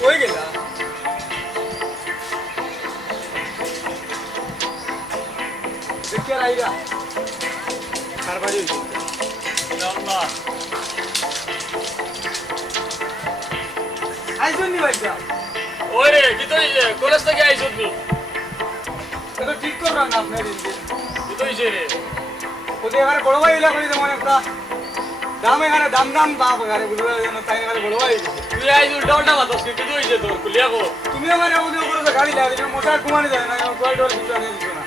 কই গেলা দেখে আইরা কারবারি হইছে আল্লাহ আইছুন নি ভাইয়া ওরে কি তো কলেজ থেকে আইছুন নি এটা ঠিক কররা না আপনার দিন কি তো হইছে রে ওদের এবারে বড় ভাই এলা করে যেমন একটা দাম এখানে দাম দাম বাপ এখানে বুঝলো যেন তাই এখানে বড় ভাই তুই আইজ উল্টা উল্টা বাতাস কি তো হইছে তোর কুলিয়া গো তুমি আমার ওদের উপরে তো গাড়ি লাগে মোটা ঘুমানি যায় না গোল ডোল কিছু আনে দিছ না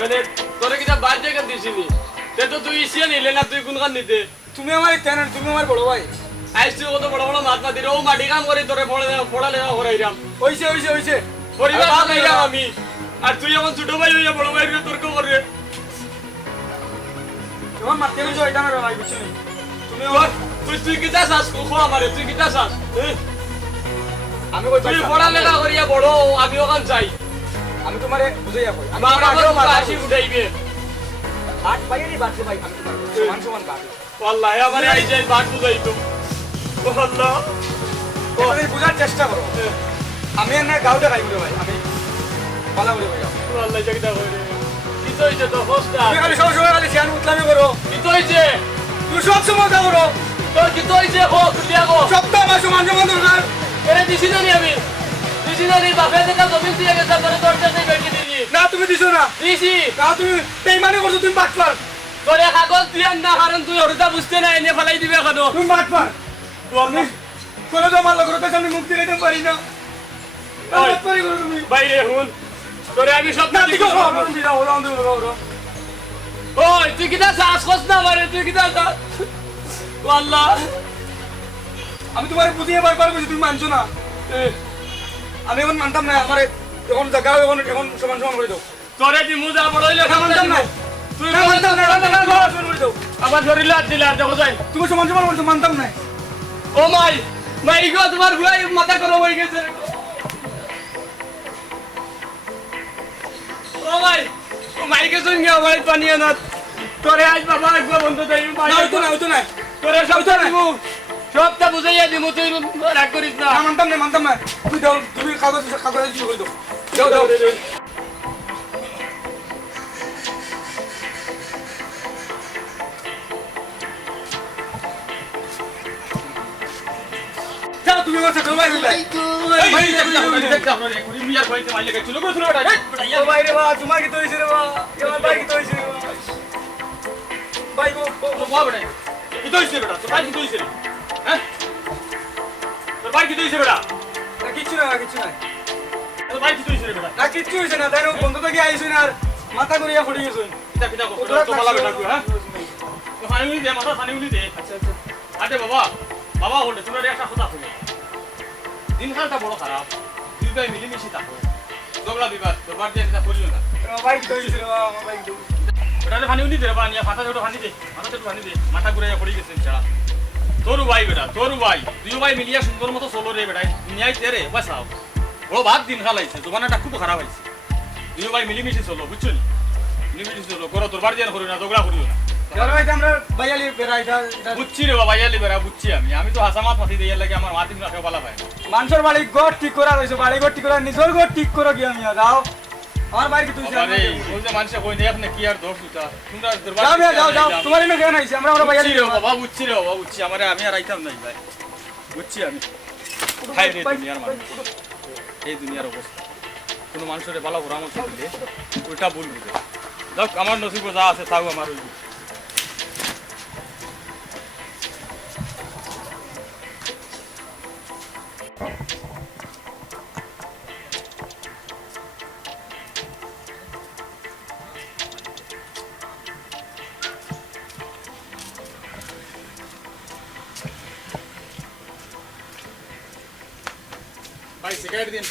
মানে তোরে কিটা বাদ জায়গা দিছিনি তে তো তুই ইসিয়া নিলে না তুই কোন কান নিতে তুমি আমার কেন তুমি আমার বড় ভাই আইজ তুই কত বড় বড় মাত মাতি রে ও মাটি কাম করে তোরে পড়ালেখা করাইরাম হইছে হইছে হইছে পরিবার বানাইরাম আমি আর তুই এখন ছোট ভাই হইয়া বড় ভাই তর্ক করে তোমার মারতে গেছো এটা আমার ভাই কিছু নেই তুমি তুই তুই কিটা চাস খো আমারে তুই কিটা চাস আমি কই তুই পড়ালেখা করিয়া বড় আমি ওখান চাই আমি তোমারে বুঝাইয়া কই আমি বাবা আগেও বাবা আসি উঠাইবে আট ভাইয়েরই বাড়ছে ভাই আমি তোমার সমান সমান বাড়ি wallahi আমারে আই যাই বাট বুঝাইতো আল্লাহ তুমি বুঝার চেষ্টা করো আমি না গাউটা খাইব রে ভাই আমি পালা বলে ভাই wallahi জায়গা কইরে কি তো হইছে তো হোস্টা তুমি খালি সব সময় খালি শিয়ান উতলামি করো কি তো হইছে তুমি সব সময় তা করো তোর কি তো হইছে হো তুলিয়া গো সপ্তাহ আমার সমান সমান দরকার এরে দিছি না আমি দিছি না বাপে দেখা জমিন দিয়ে গেছে তোর তোর কাছে বেটি দিছি না তুমি দিছো না দিছি তা তুমি বেইমানি করছো তুমি বাটপার তোরে কাগজ দিয়ান না কারণ তুই ওরটা বুঝতে না এনে ফেলাই দিবে কেন তুমি বাটপার তুমি কোন জমা লগর কাছে আমি মুক্তি দিতে পারি না বাটপারি করো তুমি বাইরে হুন তোরে আমি সব না দিছি ঠিক আছে তুমি যাও ওরা অন্ধ করো ওই তুই কিটা শ্বাস কস না মারে তুই কিটা আল্লাহ আমি তোমারে বুঝিয়ে বারবার কইছি তুমি মানছো না আমি এখন মানতাম না আমারে এখন জায়গা এখন সমান সমান করে দাও তোরে দি মুজা বড় হইলে মানতাম না তুই মানতাম না সমান করে দাও আবার ধরিলা দিলা দেখো যাই তুমি সমান সমান করছো মানতাম না ও মাই মাই গো তোমার গুলাই মাথা করো হয়ে গেছে ও মাই ও মাই কে শুন গিয়া ভাই পানিয়া না তোরে আজ বাবা একবার বন্ধ দেই না হইতো না তোরে সব দিমু সবটা বুঝাইয়া দিমু তুই রাগ করিস না মানতাম না তুই দাও তুমি কাগজ দিয়ে করে দাও দাও যাও তুমি আমার সাথে ভাই ভাই রে বা তোমার কি তো হইছে রে বা আমার ভাই কি তো হইছে রে ভাই গো কিচ্ছু না না কিচ্ছু হইছে না তাই বন্ধু থেকে আইছুন আর মাথা করিয়া পড়ে গেছুন বাবা বলে তোমার একটা কথা শুনে দিনখানটা বড় খারাপ দুই ভাই মিলেমিশে থাকো ঝগড়া বিবাদ তোমার দিয়ে এটা করিও না ভাই কি তো হইছে রে বা আমার ভাই কি বেটারে পানি উনি দে বা নিয়া মাথা ছোট পানি দে মাথা ঘুরাইয়া পড়ে গেছে ছাড়া তোর ভাই বেটা তোর ভাই দুই ভাই মিলিয়া সুন্দর মতো চলো রে বেটা নিয়াই তেরে বাসাও বড় ভাত দিন খালাইছে জমানাটা খুব খারাপ হয়েছে দুই ভাই মিলিমিশে চলো বুঝছো মিলিমিশে চলো করো তোর বাড়ি দিয়ে করিও না ঝগড়া করিও না আমরা বাইয়ালি বেড়াইটা বুঝছি রে বাবা ইয়ালি বেড়া বুঝছি আমি তো হাসামাত মাতি দিয়ে লাগে আমার মাতি না খেয়ে পালা পায় মানুষের বাড়ি ঘর ঠিক করা রয়েছে বাড়ি ঘর ঠিক করা নিজের ঘর ঠিক করো গিয়ে আমি যাও আমার বাড়ি কি তুই আরে ওই যে মানুষে কই নেই আপনি কি আর দোষ দিতা তোমরা যাও যাও তোমার এনে কেন আইছি আমরা বাইয়ালি রে বাবা বুঝছি আমারে আমি আর আইতাম নাই ভাই বুঝছি আমি খাই রে দুনিয়ার মানুষ এই দুনিয়ার অবস্থা কোনো মানুষের ভালো পরামর্শ দিলে উল্টা ভুল বুঝে যাক আমার নসিবে যা আছে তাও আমার ওই ভাই সিগারেট দিন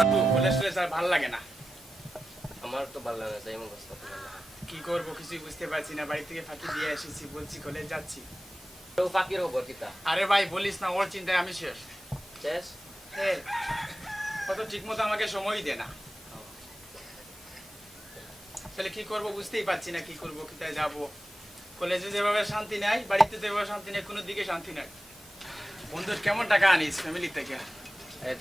আমার তো কলেজ টলেজ আর ভালো লাগে না। আমার তো ভালো লাগে না, যাই মন কষ্ট করে না। কি করবো কিছুই বুঝতে পারছি না, বাড়ি থেকে ফাঁকি দিয়ে এসেছি, বলছি কলেজ যাচ্ছি। তো ফাকির খবর কিতা আরে ভাই বলিস না, ওর চিন্তায় আমি শেষ। শেষ? হ্যাঁ, কত ঠিক মতো আমাকে সময়ই দে না। তাহলে কি করবো বুঝতেই পারছি না, কি করবো, কোথায় যাবো। কলেজে যেভাবে শান্তি নাই, বাড়িতে যেভাবে শান্তি নেই, কোনো দিকে শান্তি নাই। বন্ধুর কেমন টাকা আনিস ফ্যামিলি থেকে? এ,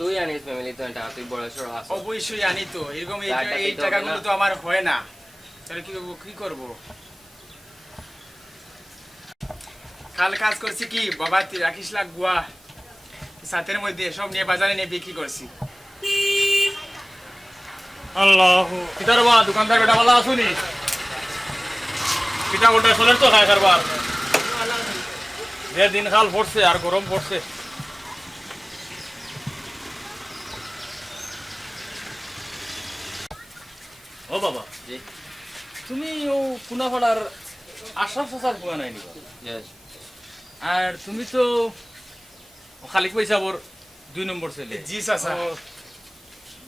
তুই আনিস ফ্যামিলি তো টাকা, তুই বড় সড়ো আস। অবশ্যই আনি তো, এরকম টাকা এই দিতে হবে টাকাগুলো না। তো আমার হয় না। তাহলে কি করবো? কাল কাজ করছি কি বাবা, 30 লাখ গুয়া সাথের মধ্যে সব নিয়ে বাজারে নিয়ে বিক্রি করছি। আল্লাহ কিতার বা দোকানদার বেটা ভালো আসুনি পিঠা কোটা চলেন তো খায় কারবার যে দিন খাল পড়ছে আর গরম পড়ছে ও বাবা জি তুমি ও কুনাফাড়ার আশরাফ চাচার বুয়া নাই নিবা ইয়েস। আর তুমি তো খালিক পয়সা বর 2 নম্বর ছেলে জি চাচা। তো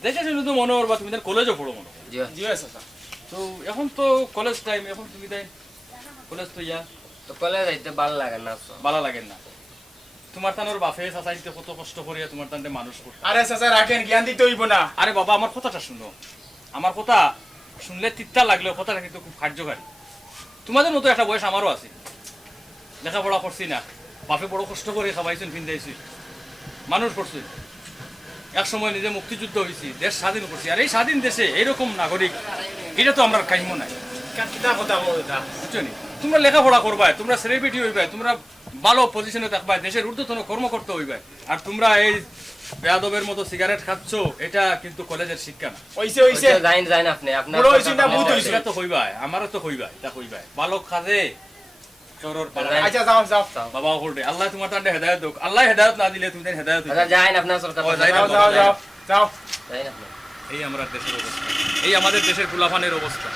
দেখে শুনে তো মনে করবা তুমি তার কলেজও পড়ো মনে করো। জি জি চাচা। তো এখন তো কলেজ টাইম, এখন তুমি তাই কলেজ তো ইয়া তো কলেজ যাইতে ভালো লাগে না তো। ভালো লাগে না। তোমার তানোর বাপে চাচাইতে কত কষ্ট করিয়া তোমার তানতে মানুষ করতে। আরে চাচা রাখেন, জ্ঞান দিতে হইব না। আরে বাবা আমার কথাটা শুনো, আমার কথা শুনলে তিত্তা লাগলেও কথাটা কিন্তু খুব কার্যকারী। তোমাদের মতো একটা বয়স আমারও আছে, লেখাপড়া করছি না, বাপে বড় কষ্ট করে খাওয়াইছেন, ফিন্দাইছি, মানুষ করছি, এক সময় নিজে মুক্তিযুদ্ধ হয়েছি, দেশ স্বাধীন করছি। আর এই স্বাধীন দেশে এইরকম নাগরিক এটা তো আমরা কাহিমো নাই, কিতা কথা বলো তা? বুঝছো নি? তোমরা লেখাপড়া করবাই, তোমরা সেলিব্রিটি হইবাই, তোমরা ভালো পজিশনে থাকবাই, দেশের ঊর্ধ্বতন কর্ম করতে হইবাই, আর তোমরা এই বেয়াদবের মতো সিগারেট খাচ্ছ, এটা কিন্তু কলেজের শিক্ষা না। ওইছে ওইছে ওইটা যাইন যাইন আপনি আপনার বুড়ো হইছি না, ভূত হইছি। এটা তো হইবাই, আমারও তো হইবাই, এটা হইবাই। ভালো কাজে চোরর পালা। আচ্ছা যাও যাও বাবা করবে, আল্লাহ তোমার তান্ডে হেদায়েত হোক। আল্লাহ হেদায়েত না দিলে তুমি হেদায়েত আচ্ছা যাইন আপনার সরকার ও, যাই না, যাও বাবা, যাও যাও যাও। যাইন আপনি। এই আমরা দেশের অবস্থা, এই আমাদের দেশের কুলাফানের অবস্থা।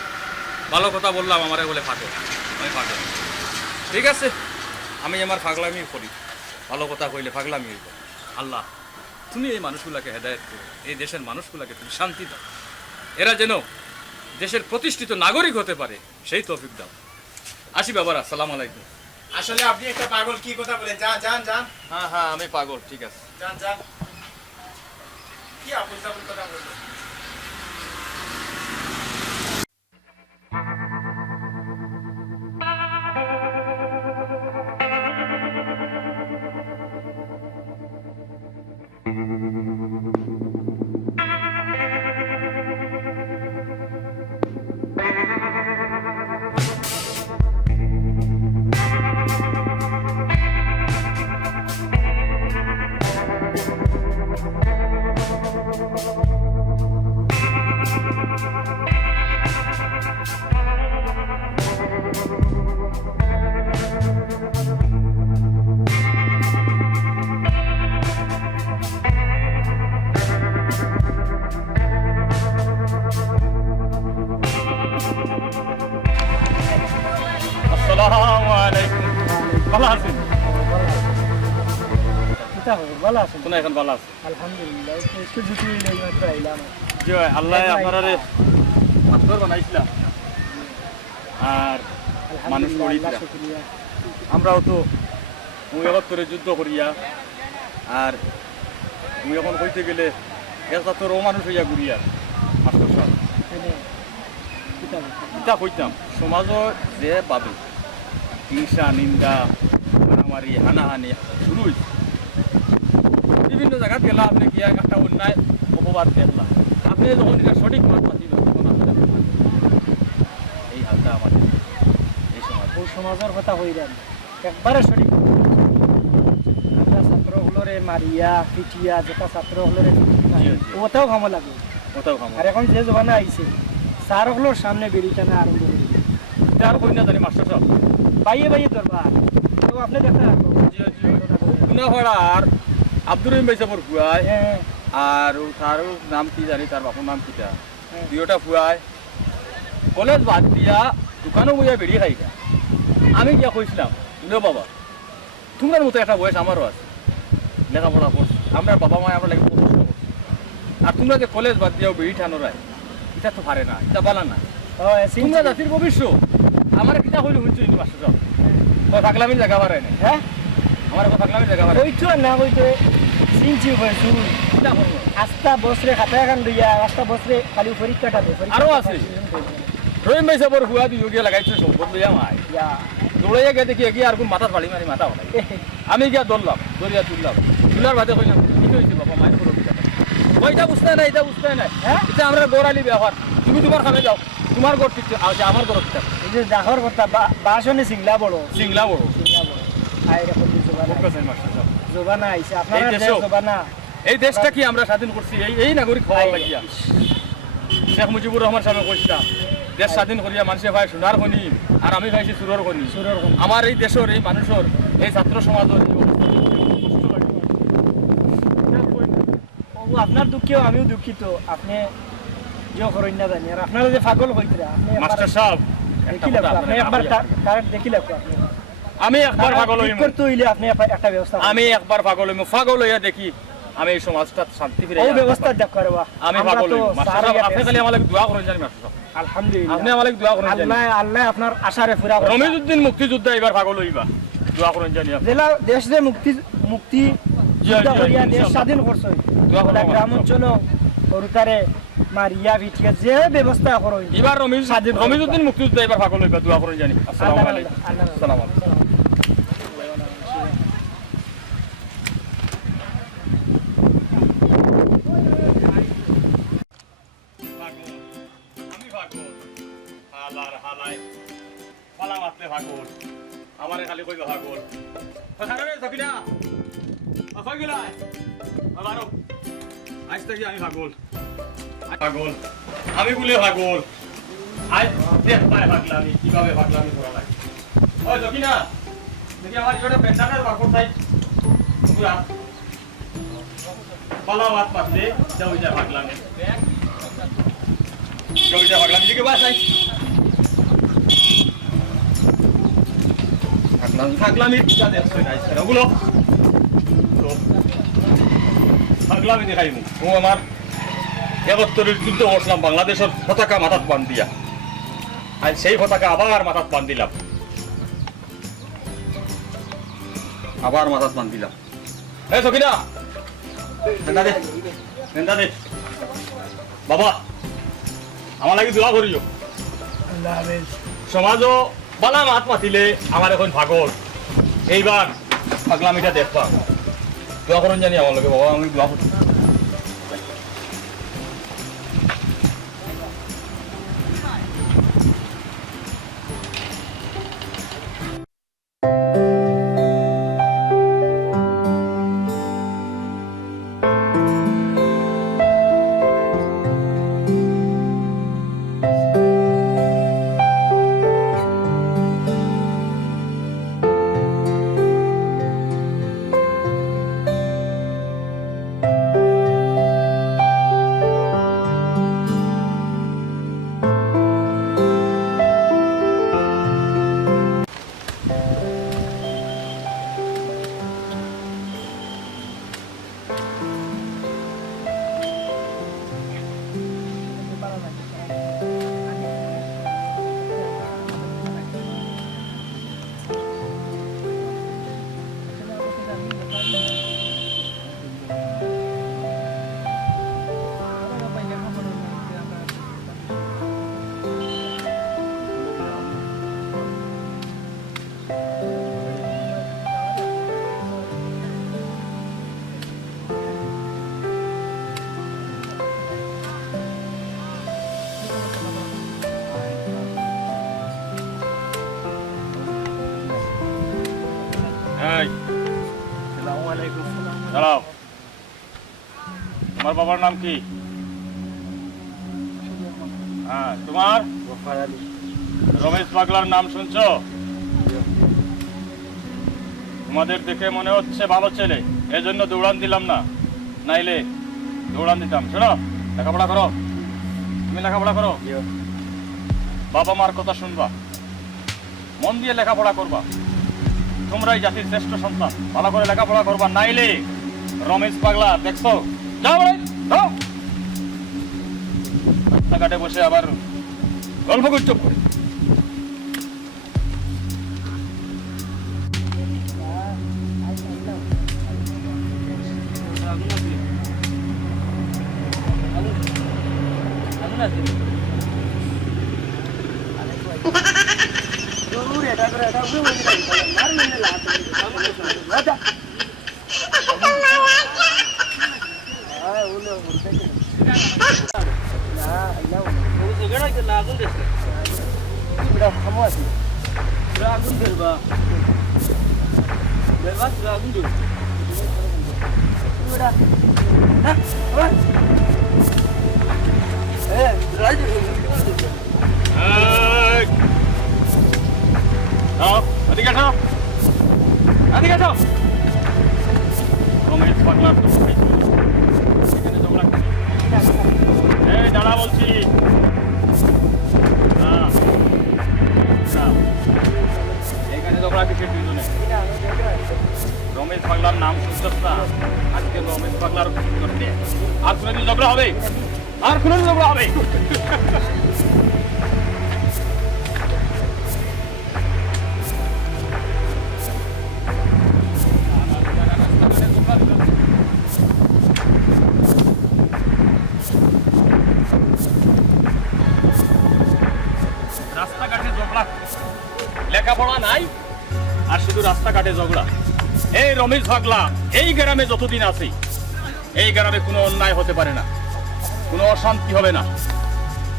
ভালো কথা বললাম আমারে বলে ফাঁকো, আমি ফাঁকো। ঠিক আছে, আমি আমার ফাগলামি করি, ভালো কথা কইলে ফাগলামি হইব। আল্লাহ তুমি এই মানুষগুলাকে হেদায়েত করো, এই দেশের মানুষগুলাকে তুমি শান্তি দাও, এরা যেন দেশের প্রতিষ্ঠিত নাগরিক হতে পারে, সেই তৌফিক দাও। আসি বাবার, আসসালামু আলাইকুম। আসলে আপনি একটা পাগল, কি কথা বলেন? যান যান যান হ্যাঁ হ্যাঁ আমি পাগল, ঠিক আছে। যান যান। কি আপন তাপন কথা বলবেন? আসসালামু আলাইকুম। ভালো আছেন? ভালো আছেন? কোন এখন ভালো আছে? আলহামদুলিল্লাহ, একটু জুটি মাত্র আইলাম। জি ভাই, আল্লাহ আপনারে পাথর বানাইছিলাম আর মানুষ করিছিলাম। শুকরিয়া। আমরাও তো মুই একাত্তরে যুদ্ধ করিয়া আর মুই এখন কইতে গেলে একাত্তর ও মানুষ হইয়া ঘুরিয়া মাস্টার সাহেব এটা কইতাম সমাজও যে পাবে হিংসা নিন্দা মারামারি হানাহানি শুরু হয়েছে। বিভিন্ন জায়গাত গেলা আপনি গিয়া একটা অন্যায় অপবাদ দেখলাম, আপনি যখন এটা সঠিক মাত পাতিল তখন আপনার এই হালটা আমাদের এই সমাজ। ও সমাজের কথা কইলেন একবারে সঠিক। আমরা ছাত্রগুলোরে মারিয়া পিটিয়া যেটা ছাত্রগুলোরে জি, জি। ওটাও খামো লাগে। কোথাও খামো আর এখন যে জমানা আইছে স্যারগুলোর সামনে বেরি টানা আরম্ভ করি, আর কই না জানি মাস্টার সাহেব বাইয়ে বাইয়ে দরবার। তো আপনি দেখা আর আব্দুর রহিম ভাই সাহেবের ফুয়ায় হ্যাঁ আর তার নাম কি জানি, তার বাপুর নাম কিটা, হ্যাঁ। দুইটা ফুয়ায় কলেজ বাদ দিয়া দোকানও বইয়া বেরিয়ে খাইটা। আমি গিয়া কইছিলাম শুনে বাবা তোমার মতো একটা বয়স আমারও আছে, লেখাপড়া করছি, আমরা বাবা মায় আমরা লাগে কষ্ট করছি, আর তোমরা যে কলেজ বাদ দিয়াও বেড়ি ঠানো রায় এটা তো পারে না, এটা বালা না। ও তোমরা জাতির ভবিষ্যৎ। আমার কিতা হইলো শুনছো কিন্তু মাস্টার সাহেব থাকলামই জায়গা পারে না, হ্যাঁ আমার থাকলামই জায়গা পারে কইতো না কইতো চিনছি হয়েছু কিতা করবো? আস্তা বসরে খাতা এখন লইয়া রাস্তা বসরে খালি পরীক্ষাটা দে আরো আছে। রহিম ভাই সাহেবের হুয়া দুই গিয়া লাগাইছে সম্পদ লইয়া মাই দৌড়াইয়া গিয়ে দেখি এগিয়ে আর কোন মাথা ফাড়ি মারি মাথা হলাই আমি গিয়া ধরলাম, ধরিয়া তুললাম, তুলার বাদে কইলাম কি হয়েছে বাবা মায়ের বড় পিতা ওইটা বুঝতে নাই, এটা বুঝতে নাই, হ্যাঁ এটা আমরা গোড়ালি ব্যবহার। তুমি তোমার খামে যাও, তোমার গড় ঠিক আছে, আমার গড় ঠিক আছে। এই যে দেখার কথা বাসনে সিংলা বড় সিংলা বড় আইরে কত জবানা মাস্টার সাহেব জবানা আইছে আপনারা এই দেশেও- জবানা এই দেশটা কি আমরা স্বাধীন করছি এই নাগরিক হওয়ার লাগিয়া। শেখ মুজিবুর রহমান সাহেব কইছিলাম দেশ স্বাধীন করিয়া মানুষে ভাই সোনার খনি আর আমি ভাইছি সুরের খনি। সুরের খনি। আমার এই দেশের এই মানুষের এই ছাত্র সমাজের এই ও আপনার দুঃখেও আমিও দুঃখিত আপনি যে করেন না জানি আর আপনারা যে পাগল হইতরা আপনি মাস্টার সাহেব একটা দেখিলে কথা আপনি আপনাকে একবার আমি- কারেক্ট দেখিলে আপনি আমি একবার পাগল ঠিক হইম, করতে হইলে আপনি একটা ব্যবস্থা আমি একবার পাগল হইম, পাগল হইয়া দেখি আমি এই সমাজটা শান্তি ফিরে ও ব্যবস্থা দেখ করবা আমি পাগল হইম। মাস্টার সাহেব আপনি খালি আমাকে দোয়া করেন জানি মাস্টার সাহেব, আলহামদুলিল্লাহ আপনি আমাকে দোয়া করেন জানি। আল্লাহ আল্লাহ আপনার আশারে পুরা করবে রমিজউদ্দিন মুক্তিযোদ্ধা এবার পাগল হইবা, দোয়া করেন জানি আপনি। জেলা দেশ যে মুক্তি যুদ্ধ জি, করিয়া দেশ ইনশাআল্লাহ। স্বাধীন করছে দোয়া করবো বলে গ্রাম আমরা। অঞ্চল গরুতারে মারিয়া ভিটিয়া যে ব্যবস্থা করো এবার স্বাধীন করো। রমিজউদ্দিন মুক্তিযোদ্ধা এবার পাগল হইবা, দোয়া করেন জানি। আসসালামু আল্লাহ আলাইকুম। আল্লাহ আসসালামু আলাইকুম। আমি পাগল হালার হালাই পালা মারতে পাগল আমারে খালি কইবা পাগল খারাপ সকিনা আফা গেলাই আবারো আজ থেকে আমি পাগল পাগল আমি বলে পাগল আজ দেখ পায় পাগলামি কিভাবে পাগলামি করা লাগে ওই সকিনা দেখি আমার যেটা পেন্টানের বাকর তাই পুরা পালা মাত মারতে যাও যা পাগলামি কবিতা পাগলামি দিকে বাসাই পাগলামি যা দেখছো না ওগুলো তো পাগলামি দেখাইমু ও আমার ৭১-এর যুদ্ধ করছিলাম বাংলাদেশের পতাকা মাথাত বান্ধিয়া আজ সেই পতাকা আবার মাথাত বান্ধিলাম আবার মাথাত বান্ধিলাম এই সকিনা নেন্দা দে নেন্দা দে বাবা আমার লাগি দোয়া করিও আল্লাহ হাফেজ সমাজও বালা মাত মাতিলে আমার এখন পাগল এইবার পাগলামিটা দেখবা দোয়া করুন জানি আমার লগে বাবা আমি দোয়া করি এই আসসালামু আলাইকুম দাঁড়াও তোমার বাবার নাম কি হ্যাঁ তোমার গফার আলী রমেশ পাগলার নাম শুনছো তোমাদের দেখে মনে হচ্ছে ভালো ছেলে এজন্য দৌড়ান দিলাম না নাইলে দৌড়ান দিতাম শোনো লেখাপড়া করো তুমি লেখাপড়া করো বাবা মার কথা শুনবা মন দিয়ে লেখাপড়া করবা তোমরাই জাতির শ্রেষ্ঠ সন্তান ভালো করে লেখাপড়া করবা নাইলে রমেশ পাগলা দেখছো যাও যাও রাস্তাঘাটে বসে আবার গল্প গুজব করে। এদিকে আসো, এদিকে আসো। রমেশ পাগলার তো এখানে ঝগড়া করে। এই দাঁড়া বলছি। এখানে ঝগড়া কিসের দুজনে? রমেশ পাগলার নাম শুনছস না? আজকে রমেশ পাগলার করতে আর কোনোদিন ঝগড়া হবে? আর কোনোদিন ঝগড়া হবে? রাস্তাঘাটে ঝগড়া, লেখাপড়া নাই আর শুধু রাস্তাঘাটে ঝগড়া। এই রমেশ পাগলা এই গ্রামে যতদিন আছে এই গ্রামে কোনো অন্যায় হতে পারে না, কোনো অশান্তি হবে না।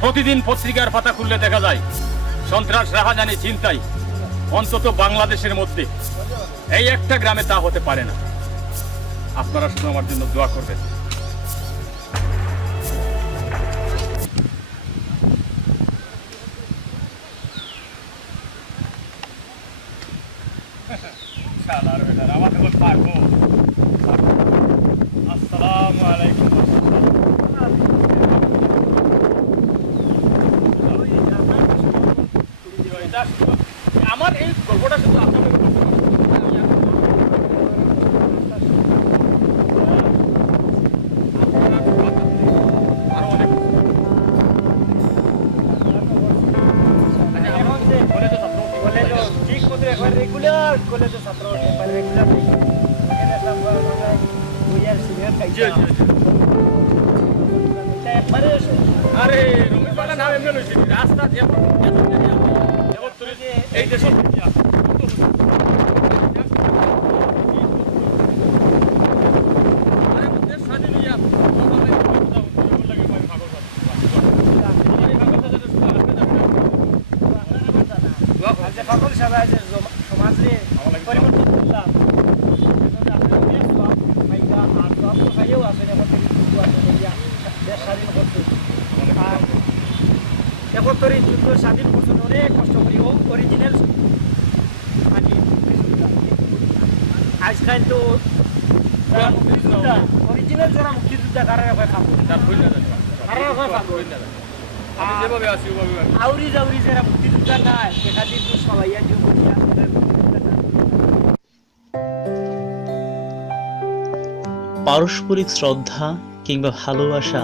প্রতিদিন পত্রিকার পাতা খুললে দেখা যায় সন্ত্রাস, রাহাজানি, চিন্তাই অন্তত বাংলাদেশের মধ্যে এই একটা গ্রামে তা হতে পারে না। আপনারা শুধু আমার জন্য দোয়া করবেন। আসসালামু আলাইকুম। আমার এই গল্পটা শুধু আপনাদের আরো অনেক ঠিক মতো একবার রেগুলার কলেজে ছাত্র একবার রেগুলার একবারে আরে রমেশ বালা নাম এমনি লইছি রাস্তা এই দেশ সকল সবাই যে সমাজে পরিবর্তন করলাম খাইয়েও আসেন এখন দেশ স্বাধীন করতে আর একত্তরে যুদ্ধ স্বাধীন করছেন অনেক কষ্ট করি অরিজিনাল মানে আজকাল তো অরিজিনাল যারা মুক্তিযোদ্ধা কারা খাবো আমি যেভাবে আছি ওভাবে আউরি জাউরি যারা মুক্তিযোদ্ধা নাই সেখানে তো সবাই পারস্পরিক শ্রদ্ধা কিংবা ভালোবাসা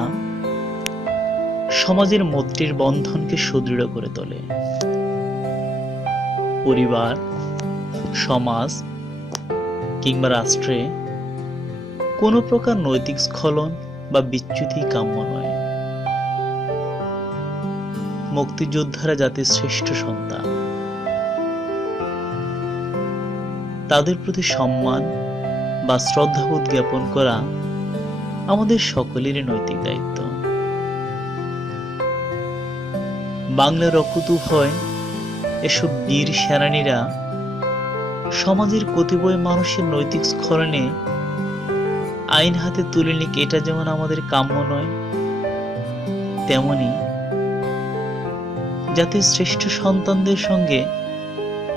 সমাজের মৈত্রীর বন্ধনকে সুদৃঢ় করে তোলে। পরিবার, সমাজ কিংবা রাষ্ট্রে কোনো প্রকার নৈতিক স্খলন বা বিচ্যুতি কাম্য নয়। মুক্তিযোদ্ধারা জাতির শ্রেষ্ঠ সন্তান, তাদের প্রতি সম্মান বা শ্রদ্ধাবোধ জ্ঞাপন করা আমাদের সকলেরই নৈতিক দায়িত্ব। বাংলার অকুতূহল এসব বীর সেনানীরা সমাজের কতিপয় মানুষের নৈতিক স্খলনে আইন হাতে তুলে নিক, এটা যেমন আমাদের কাম্য নয়, তেমনি জাতির শ্রেষ্ঠ সন্তানদের সঙ্গে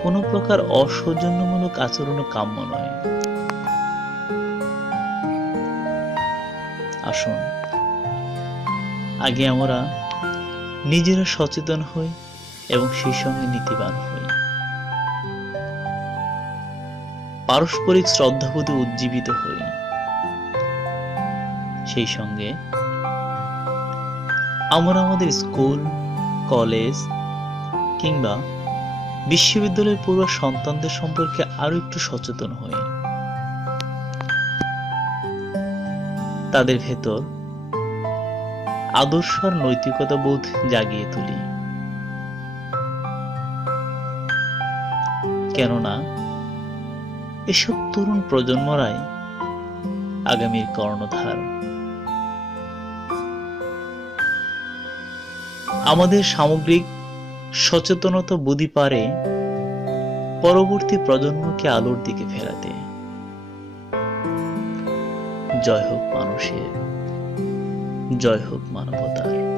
কোনো প্রকার অসৌজন্যমূলক আচরণও কাম্য নয়। আসুন আগে আমরা নিজেরা সচেতন হই এবং সেই সঙ্গে নীতিবান হই। পারস্পরিক শ্রদ্ধাবোধে উজ্জীবিত হই। সেই সঙ্গে আমরা আমাদের স্কুল, কলেজ কিংবা বিশ্ববিদ্যালয়ের পড়ুয়া সন্তানদের সম্পর্কে আরো একটু সচেতন হই। তাদের ভেতর আদর্শ আর নৈতিকতা বোধ জাগিয়ে তুলি, কেননা এসব তরুণ প্রজন্মরাই আগামীর কর্ণধার। আমাদের সামগ্রিক সচেতনতা বুদ্ধি পারে পরবর্তী প্রজন্মকে আলোর দিকে ফেরাতে। জয় হোক মানুষের, জয় হোক মানবতার।